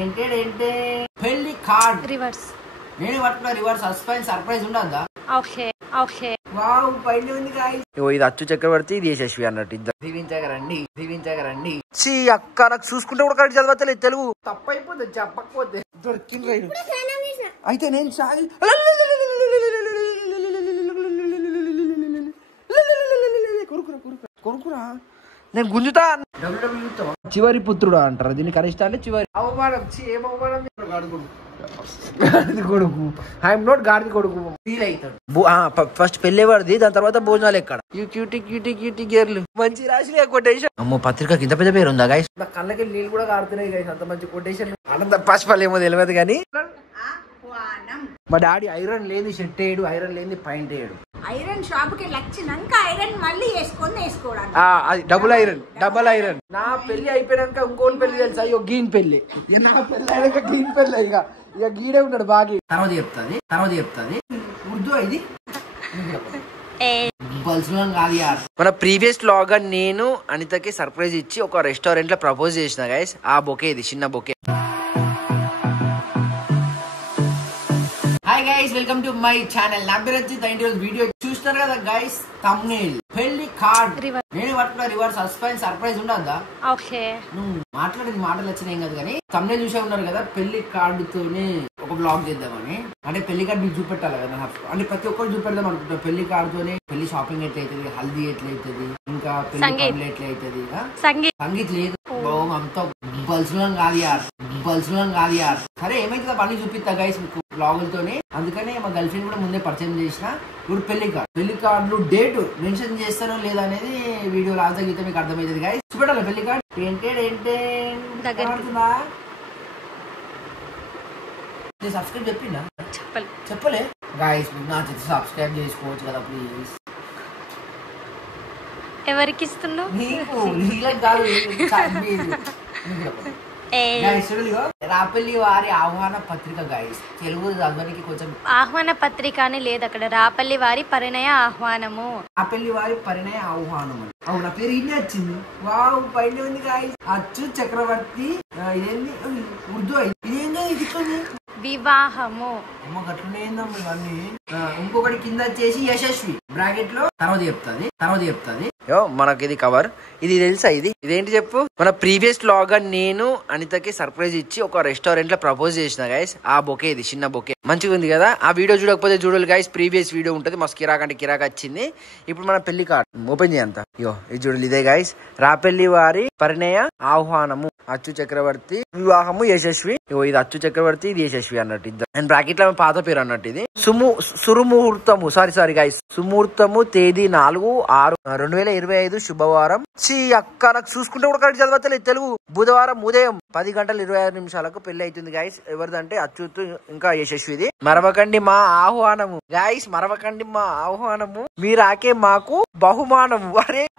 ఏంటే పెళ్లి card reverse నేను పట్టుకున్న రివర్స్ సస్పెన్స్ సర్ప్రైజ్ ఉండద్దా? ఓకే ఓకే వావ్ పైన ఉంది గాయ్స్. ఇది అచ్చు చక్రవర్తి, ఇది యశస్వి అన్నట్టు ఇద్దరు. దీవించగరండి. ఛీ అక్క, నాకు చూసుకుంటే కూడా కరెక్ట్ చదవట్లేదు తెలుగు. తప్పైపోతే చెప్పకపోతే దొరికింది అయితే నేను సాగి కొరుకురా నేను గుంజుతా. చివరి పుత్రుడు అంటారు దీన్ని, కనిష్ట అంటే చివరి అవమానం. ఏం అవమానం? కొడుకు ఐఎమ్ నాట్ గాడిద కొడుకు ఫీల్ అవుతాడు. ఫస్ట్ పెళ్ళేవాడిది, దాని తర్వాత భోజనాలు ఎక్కడ. యూ క్యూటీ క్యూటీ క్యూటీ గేర్లు మంచి రాసి కొటేషన్. అమ్మో పత్రికకి ఇంత పెద్ద పేరు ఉందా గైస్? నా కళ్ళకి నీళ్ళు కూడా కారుతున్నాయి గైస్, అంత మంచి కొటేషన్. ఆనంద పశుపాలు ఏమో తెలియదు కానీ మా డాడీ ఐరన్ లేని షర్ట్ వేయడు, ఐరన్ లేని పాయింట్ వేయడు. ఐరన్ షాప్ కి వచ్చినాక ఐరన్ మళ్ళీ వేసుకోవడానికి అది డబుల్ ఐరన్. నా పెళ్లి అయిపోయాక ఇంకోటి పెళ్లి తెలుసా? అయ్యో గీన్ పెళ్లి. నా పెళ్లి అయినాక గీన్ పెళ్లి ఇక గీడే ఉన్నాడు బాగా. తర్వాత చెప్తాది ఉర్దూ ఇది మన ప్రీవియస్ లాగా నేను అనితకి సర్ప్రైజ్ ఇచ్చి ఒక రెస్టారెంట్ లో ప్రపోజ్ చేసిన గైస్. ఆ బొకే ఇది, చిన్న bouquet. Hi guys, welcome to my channel. నా పేరు వచ్చి వీడియో చూస్తున్నారు కదా గైస్, థంబ్నెయిల్ పెళ్లి కార్డ్ నేను పట్టుకున్న రివర్స్ సస్పెన్స్ సర్ప్రైజ్ ఉండద్దా? ఓకే నువ్వు మాట్లాడేది మాటలు వచ్చినాయి కదా, కానీ థంబ్నెయిల్ చూసే ఉన్నారు కదా. పెళ్లి కార్డుతోనే ఒక బ్లాగ్ చేద్దామని, అంటే పెళ్లి కార్డు మీకు చూపెట్టాలి కదా, అంటే ప్రతి ఒక్కరు చూపెడదాం అనుకుంటా. పెళ్లి కార్డుతోనే పెళ్లి షాపింగ్ ఎట్లయితుంది, హల్దీ ఎట్లయితుంది, ఇంకా పెళ్లి పనులు ఎట్లయితుంది. సంగీత్ లేదు అంతా బల్సులం కాదు యార్. సరే ఏమైతే పని చూపిస్తా గైస్ మీకు బ్లాగులతోనే. అందుకనే మా గర్ల్ ఫ్రెండ్ కూడా ముందే పరిచయం చేసిన. ఇప్పుడు పెళ్లి కార్డులు డేట్ మెన్షన్ చేస్తానో లేదా అనేది వీడియో లాస్ట్ గీత మీకు అర్థమవుతుంది గైస్. చూపెట్టాలి పెళ్లి కార్డు ఏంటే సబ్స్క్రైబ్ చెప్పిందా? చెప్పలే గైస్, నా చేతి సబ్స్క్రైబ్ చేసుకోవచ్చు కదా ప్లీజ్. ఎవరికి ఇస్తున్నావు? రాపల్లి వారి ఆహ్వాన పత్రిక గైస్, తెలుగు చదవడానికి కొంచెం ఆహ్వాన పత్రిక అని లేదు అక్కడ. రాపల్లి వారి పరిణయ ఆహ్వానము. రాపల్లి వారి పరిణయ ఆహ్వానము. అవునా పేరు ఇన్ని వచ్చింది. వావ్ పైన ఉంది గైస్. అచ్చు చక్రవర్తి. ఇదేంది ఉర్దూ? ఇదేందో ఇది వివాహము. అమ్మ గట్లనే ఏందమ్మ ఇవన్నీ. ఇంకొకటి కింద వచ్చేసి యశస్వి బ్రాకెట్ లో. తర్వాత చెప్తాది. మనకి ఇది కవర్. ఇది తెలుసా? ఇదేంటి చెప్పు. మన ప్రీవియస్ లాగా నేను అనితకి సర్ప్రైజ్ ఇచ్చి ఒక రెస్టారెంట్ లో ప్రపోజ్ చేసిన గైస్. ఆ బొకే ఇది, చిన్న బొకే. మంచిగా ఉంది కదా. ఆ వీడియో చూడకపోతే చూడాలి గైస్, ప్రీవియస్ వీడియో ఉంటుంది. మస్తు కిరాక్ అంటే కిరాక్ వచ్చింది. ఇప్పుడు మన పెళ్లి కార్డ్ ఓపెన్ చేయంత. ఇది చూడాలి, ఇదే గైస్. రాపల్లి వారి పరిణయ ఆహ్వానము, అచ్చు చక్రవర్తి, వివాహము యశస్వి. ఇది అచ్చు చక్రవర్తి, ఇది యశస్వి అన్నట్టు ఇద్దరు. అండ్ బ్రాకెట్ లో పాత పేరు అన్నట్టు. ఇది సుముహూర్తము సారీ గైస్, సుముహూర్తము తేదీ 4/6/2025 శుభవారం. ఛీ అక్క, నాకు చూసుకుంటే కూడా కరెక్ట్ చదవట్లేదు తెలుగు. బుధవారం ఉదయం 10:26 పెళ్లి అవుతుంది గైస్. ఎవరిదంటే అచ్యుత్ ఇంకా యశస్విది. మరవకండి మా ఆహ్వానము గైస్, మరవకండి మా ఆహ్వానము, మీరాకే మాకు బహుమానము.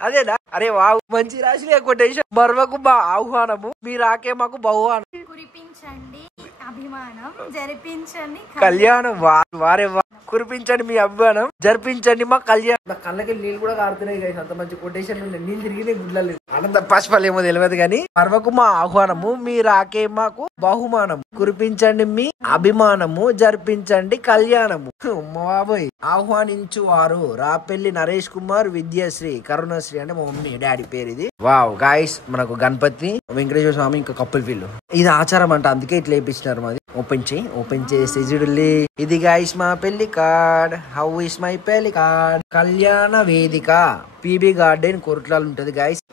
అదేనా? అరే వావ్ మంచి రాసి కొటేషన్. మరవకు మా ఆహ్వానము, మీరాకే మాకు బహుమానం. కురిపించండి అభిమానం, జరిపించండి కళ్యాణం. వారే కురిపించండి మీ అభిమానం, జరిపించండి మా కళ్యాణం. నా కళ్ళకి నీళ్ళు కూడా కారుతున్నాయి గైస్, అంత మంచి కొటేషన్. నీళ్ళు తిరిగి గుడ్లలేదు. ఆనంద పశుపాలు ఏమో తెలియదు కానీ పర్వకు మా ఆహ్వానము, మీ రాకే మాకు బహుమానం, కురిపించండి మీ అభిమానము, జరిపించండి కళ్యాణము. బాబోయ్. ఆహ్వానించు వారు రాపెల్లి నరేష్ కుమార్, విద్యాశ్రీ, కరుణశ్రీ అంటే మా మమ్మీ డాడీ పేరు ఇది. వావ్ గాయస్, మనకు గణపతి, వెంకటేశ్వర స్వామి, ఇంకా కప్పుల్ వీళ్ళు. ఇది ఆచారం అంట, అందుకే ఇట్లా వేయించినారు. మాది ఓపెన్ చేసి చూడలే. ఇది గాయస్ మా పెళ్లి కార్డ్. హౌ ఇస్ మై పెళ్లి కార్డ్. కళ్యాణ వేదిక, పీబీ గార్డెన్, కోర్ట్లాలు ఉంటది గాయస్.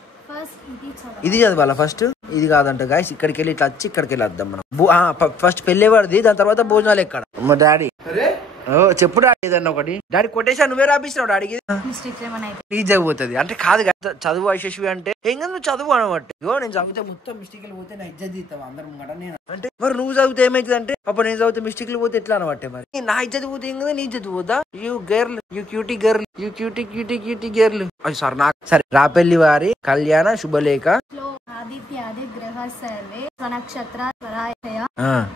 ఇది చదవాలా ఫస్ట్? ఇది కాదంట గాయస్. ఇక్కడికి వెళ్ళి ఇట్లా వచ్చి ఇక్కడికి వెళ్ళి వద్దాం మనం. ఫస్ట్ పెళ్ళేవాడిది, దాని తర్వాత భోజనాలు ఎక్కడ. మా డాడీ చెప్పు డాడీ ఏదన్నా ఒకటి. డాడీ కొటేషన్ నువ్వే రాపిస్తున్నావు డాడీకి. నీ చదివుతుంది అంటే కాదు చదువు యశస్వి అంటే ఏం కదా, నువ్వు చదువు అనమాట. నేను చదివితే మొత్తం మిస్టేక్లు పోతే నా ఇజ్జత్ తీస్తావు అందరం మాట. నేను అంటే మరి నువ్వు చదివితే ఏమైతుంది అంటే, అప్పుడు నేను చదివితే మిస్టేక్లు పోతే ఎట్లా అనమాట. మరి నా ఇజ్జత్ పోతే ఏం కదా, నీ ఇజ్జత్ పోతా. You cutie girl. అది సార్ నాకు సరే. రాపెల్లి వారి కళ్యాణ శుభలేఖ. ఆదిత్యాది గ్రహ సర్వే స్వనక్షత్ర స్వరాయ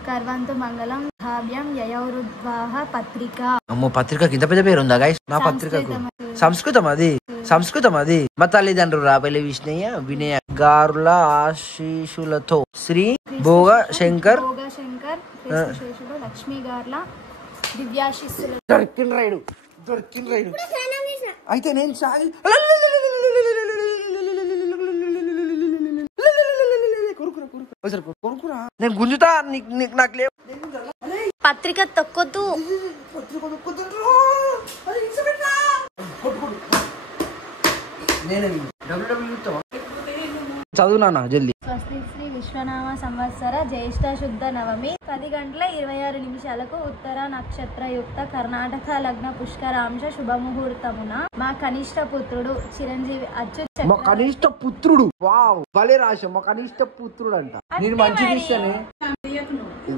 కర్వంతు మంగళం భావ్యం యయోరుద్వాహ పత్రిక. అమ్మో పత్రికకి ఇంత పెద్ద పేరు ఉందా గైస్? నా పత్రికకు సంస్కృతం. అది సంస్కృతం అది. మా తల్లిదండ్రులు రాపల్లి విష్ణయ్య వినయ గారుల ఆశీషులతో శ్రీ భోగ శంకర్ లక్ష్మీ గార్ల దివ్యాశిస్సులు. దొరికిన రైడు అయితే నేను సాగి నేను గుంజుతా నాకు లేవు. పత్రిక తొక్కొద్దు. చదువునా జల్దీ. స్వస్తి శ్రీ విశ్వనామ సంవత్సర జ్యేష్ఠ శుద్ధ నవమి 10:26 ఉత్తర నక్షత్రయుక్త కర్ణాటక లగ్న పుష్కరాంశ శుభముహూర్తమున మా కనిష్ట పుత్రుడు చిరంజీవి మా కనిష్ట పుత్రుడు వావ్ భలే రాశం. మా కనిష్ట పుత్రుడు అంట. నేను మంచిగా ఇస్తానే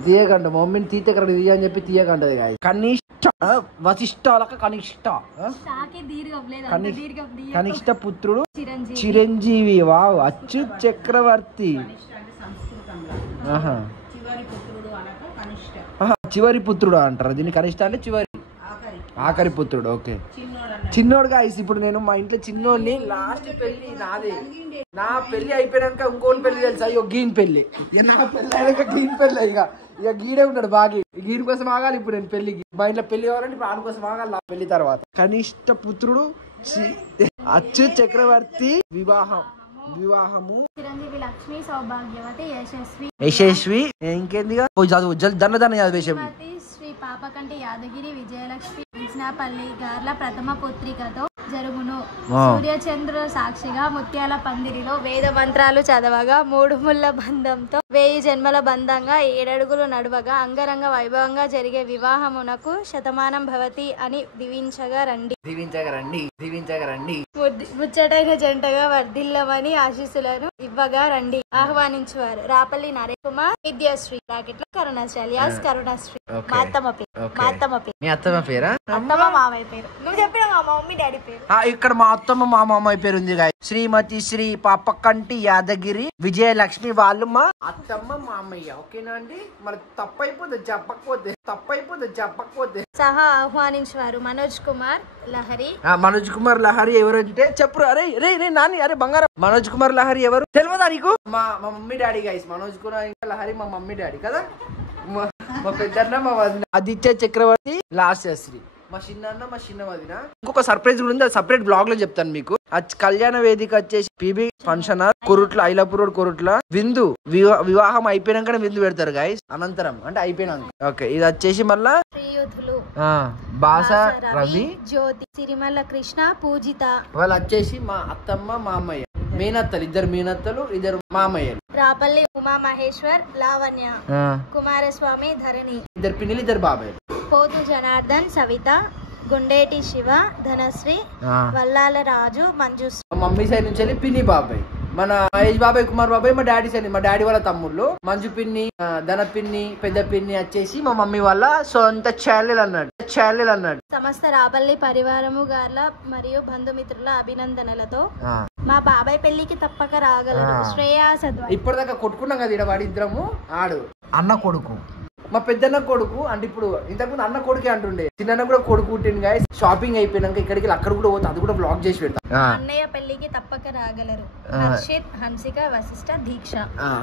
తీయకంట మమ్మీని తీయకండి తీయ అని చెప్పి తీయకంటది. కనిష్ట వశిష్ట కనిష్ట కనిష్ట పుత్రుడు చిరంజీవి వావ్ అచ్చు చక్రవర్తి. చివరి పుత్రుడు అంటారు దీన్ని. కనిష్ట అంటే చివరి ఆఖరి పుత్రుడు. ఓకే చిన్నోడు గాయస్. ఇప్పుడు నేను మా ఇంట్లో చిన్నోడిని లాస్ట్ పెళ్లి నాదే. నా పెళ్లి అయిపోయాక ఇంకోటి పెళ్లి తెలుసా? ఇక గీన్ పెళ్లి. నా పెళ్లి అయినాక గీన్ పెళ్లి. ఇక గీడే ఉంటాడు బాగా. గీని కోసం ఆగాలి ఇప్పుడు నేను పెళ్లికి. మా ఇంట్లో పెళ్లి కావాలంటే ఇప్పుడు ఆయన కోసం ఆగాలి నా పెళ్లి తర్వాత. కనిష్ట పుత్రుడు అచ్చు చక్రవర్తి వివాహము చిరంజీవి లక్ష్మి సౌభాగ్యవతి యశస్వి. ఇంకేందిగా చదువు దండ విషయం. శ్రీ పాపకంటి యాదగిరి విజయలక్ష్మి విజ్ఞాపల్లి గార్ల ప్రథమ పుత్రికతో జరుగును. సూర్యచంద్రుల సాక్షిగా ముత్యాల పందిరిలో వేద మంత్రాలు చదవగా 3 ముళ్ళ బంధంతో 1000 జన్మల బంధంగా 7 అడుగులు నడువగా అంగరంగ వైభవంగా జరిగే వివాహమునకు శతమానం భవతి అని దీవించగా రండి. ముచ్చటైన జంటగా వర్ధిల్లమని ఆశీస్సులను ఇవ్వగా రండి. ఆహ్వానించువారు రాపల్లి నరేష్ కుమార్ విద్యాశ్రీ కరుణశ్రీ అలియాస్ కరుణశ్రీ. మా అత్తమ్మ పేరా? అత్తమ్మ మామయ్య పేరు. నువ్వు చెప్పిన మా మమ్మీ డాడీ పేరు. ఇక్కడ మా అత్తమ్మ మా మామయ్య పేరు ఉంది. శ్రీమతి శ్రీ పాపకంటి యాదగిరి విజయలక్ష్మి వాళ్ళు మా అత్తమ్మ మామయ్య. ఓకేనా అండి? మరి తప్పైపోతే చెప్పకపోతే సహా ఆహ్వానించేవారు మనోజ్ కుమార్ లహరి. మనోజ్ కుమార్ లహరి ఎవరంటే చెప్పరు. అరే నాని అరే బంగారం. మనోజ్ కుమార్ లహరి ఎవరు తెలియదా నీకు? మా mummy daddy guys. Manoj Kumar Lahari మా మమ్మీ డాడీ కదా. మా పెద్దన్న మా వదిన ఆదిత్య చక్రవర్తి లాస్యశ్రీ. మా చిన్న మా చిన్న వదిన. ఇంకొక సర్ప్రైజ్ కూడా ఉంది. అది సపరేట్ బ్లాగ్ లో చెప్తాను మీకు. కళ్యాణ వేదిక వచ్చేసి PB function hall Korutla Ailapur road Korutla. విందు వివాహం అయిపోయినాకనే విందు పెడతారు గైస్. అనంతరం అంటే అయిపోయినాక. ఓకే ఇది వచ్చేసి మళ్ళా బాస రవి జ్యోతి సిరిమల్ల కృష్ణ పూజిత. వాళ్ళు వచ్చేసి మా అత్తమ్మ మామయ్య మేనత్తలు. ఇద్దరు మేనత్తలు ఇద్దరు మామయ్యలు. రాపల్లి ఉమా మహేశ్వర్ లావణ్య కుమారస్వామి ధరణి. ఇద్దరు పిన్నిలు ఇద్దరు బాబాయ్లు. పోతు జనార్దన్ సవిత గుండేటి శివ ధనశ్రీ వల్లాల రాజు మంజుశ్రీ. మమ్మీ సైడ్ నుంచి వెళ్ళి పిన్ని బాబాయ్. మన మహేష్ బాబాయ్ కుమార్ బాబాయ్ మా డాడీ సైడ్. మా డాడీ వాళ్ళ తమ్ముళ్ళు మంజు పిన్ని ధన పిన్ని పెద్ద పిన్ని వచ్చేసి మా మమ్మీ వాళ్ళ సొంత చెల్లెలు అన్నాడు. సమస్త రాపల్లి పరివారము గార్ల మరియు బంధుమిత్రుల అభినందనలతో మా బాబాయ్ పెళ్లికి తప్పక రాగలరు. శ్రేయాస్. ఇప్పటిదాకా కొట్టుకున్నాం కదా ఇడ వాడి ఇద్దరము. ఆడు అన్న కొడుకు మా పెద్దన్న కొడుకు. అంటే ఇప్పుడు ఇంతకుముందు అన్న కొడుకే అంటుండే. చిన్న కూడా కొడుకు పుట్టింది గాయస్. షాపింగ్ అయిపోయినాక ఇక్కడికి అక్కడ కూడా పోతే అది కూడా బ్లాగ్ చేసి పెడతా. అన్నయ్య పెళ్లికి తప్పక రాగలరు. హర్షిత్ హన్సిక వశిష్ఠ దీక్ష.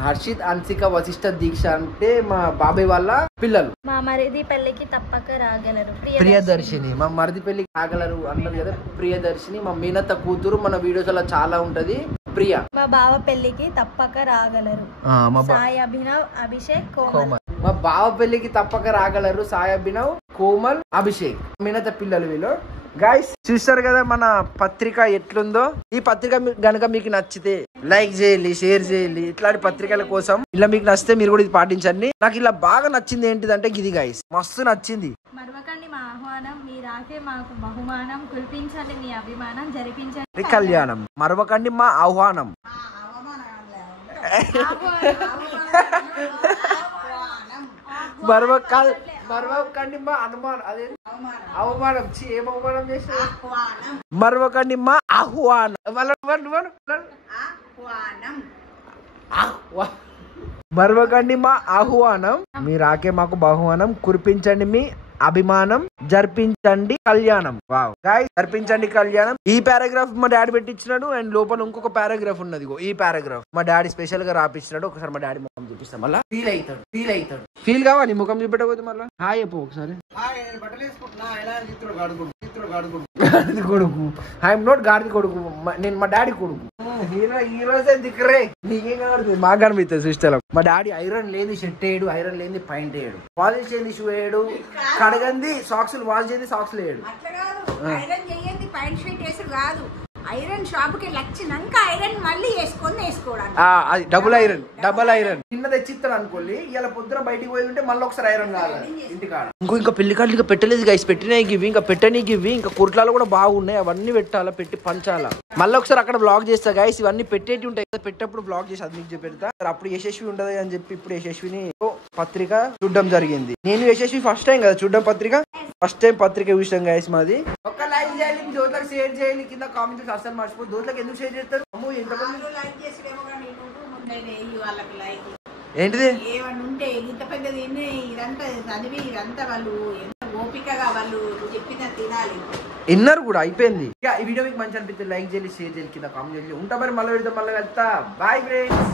హర్షిత్ హన్సిక వశిష్ఠ దీక్ష అంటే మా బాబాయ్ వాళ్ళ పిల్లలు. మా మరిది పెళ్లికి తప్పక రాగలరు. ప్రియదర్శిని. మా మరిది పెళ్లికి రాగలరు అన్నారు కదా. ప్రియదర్శిని మా మీనత్త కూతురు. మన వీడియోస్ అలా చాలా ఉంటది. ప్రియ. మా బావ పెళ్లికి తప్పక రాగలరు. సాయి అభినవ్ అభిషేక్ కోమల్. మా బావ పెళ్లికి తప్పక రాగలరు. సాయి అభినవ్ కోమల్ అభిషేక్ మీనత్త పిల్లలు వీళ్ళు. గైస్ చూస్తారు కదా మన పత్రిక ఎట్లుందో. ఈ పత్రిక గనక మీకు నచ్చితే లైక్ చేయాలి, షేర్ చేయాలి. ఇట్లాంటి పత్రికల కోసం ఇలా మీకు నచ్చితే మీరు కూడా ఇది పాటించండి. నాకు ఇలా బాగా నచ్చింది ఏంటిదంటే ఇది గైస్ మస్తు నచ్చింది. మరవకండి మా ఆహ్వానం, మీ రాకే మాకు బహుమానం, కురిపించండి మీ అభిమానం, జరిపించండి కళ్యాణం. మరవకండి మా ఆహ్వానం. మరవకండి మా అనుమానం. అదే అవమానం. ఏం అవమానం చేస్తారు? మరవకండి మా ఆహ్వానం. మరవకండి మా ఆహ్వానం, మీ రాకే మాకు బహుమానం, కురిపించండి మీ అభిమానం జరిపించండి కళ్యాణం. వావ్ గైస్, జరిపించండి కళ్యాణం. ఈ పారాగ్రాఫ్ మా డాడీ పెట్టించినాడు అండ్ లోపల ఇంకొక పారాగ్రాఫ్ ఉన్నది. ఈ పారాగ్రాఫ్ మా డాడీ స్పెషల్ గా రాపిచ్చినాడు. ఒకసారి మా డాడీ ముఖం చూపిస్తాం. మళ్ళీ ఫీల్ కావాలి ముఖం చూపెట్టకపోతే మళ్ళీ హాయ్ చెప్పు ఒకసారి. గాడిది కొడుకు, ఐఎమ్ నాట్ గాడిది కొడుకు, నేను మా డాడీ కొడుకు. హీరోసే దిక్కరే, నీకేం కనబడుతుంది? మాకు కనిపిస్తుంది సిస్టర్. మా డాడీ ఐరన్ లేని షర్ట్ వేయడు, ఐరన్ లేని పాయింట్ వేయడు, పాలిష్ చేయని షూ వేయడు, కడగంది సాక్స్ వాష్ చేయని సాక్స్ వేయడు. అట్లా కాదు, ఐరన్ చేయండి పాయింట్ షర్ట్ వేసి కాదు, ఐరన్ షాప్ కి వచ్చినాక ఐరన్ మళ్ళీ వేసుకోవడానికి. అది డబుల్ ఐరన్ నిన్న తెచ్చిస్తాను అనుకోండి. ఇలా పొద్దున బయటికి పోయి ఉంటే మళ్ళీ ఒకసారి ఐరన్ కావాలి ఇంటికాడ. ఇంకా పెళ్లి కార్డులు ఇంకా పెట్టలేదు గైస్, పెట్టినాయి ఇవి, ఇంకా పెట్టనీకి ఇవి, ఇంకా కుర్ట్లాలు కూడా బాగున్నాయి, అవన్నీ పెట్టాలా, పెట్టి పంచాలా. మళ్ళీ ఒకసారి అక్కడ బ్లాగ్ చేస్తా గైస్. ఇవన్నీ పెట్టేటి ఉంటాయి కదా, పెట్టేప్పుడు బ్లాగ్ చేసి అది మీకు పెడతా. అప్పుడు యశస్వి ఉండదు అని చెప్పి ఇప్పుడు యశస్విని పత్రిక చూడడం జరిగింది. నేను యశస్వి ఫస్ట్ టైం కదా చూడడం పత్రిక, ఫస్ట్ టైం పత్రిక చూసాం గైస్. మాది ఒక లైక్ చేయాలి, దోట్లకు షేర్ చేయాలి, కింద కామెంట్ అసలు మర్చిపోయి. దోట్లకు ఎందుకు షేర్ చేస్తారు? అమ్మో ఎంతమంది ఏంటిది ఏమన్నా ఉంటే ఇంత పెద్దది ఇదంతా చదివి ఇదంతా వాళ్ళు ఎంత ఓపికగా వాళ్ళు చెప్పిన తినాలి. విన్నారు కూడా అయిపోయింది. ఈ వీడియో మీకు మంచి అనిపిస్తే లైక్ చేయాలి, షేర్ చేయాలి, కింద కామెంట్ చేయాలి. ఉంటా మరి మళ్ళీ పెడతాం, మళ్ళీ వెళ్తా. Bye friends.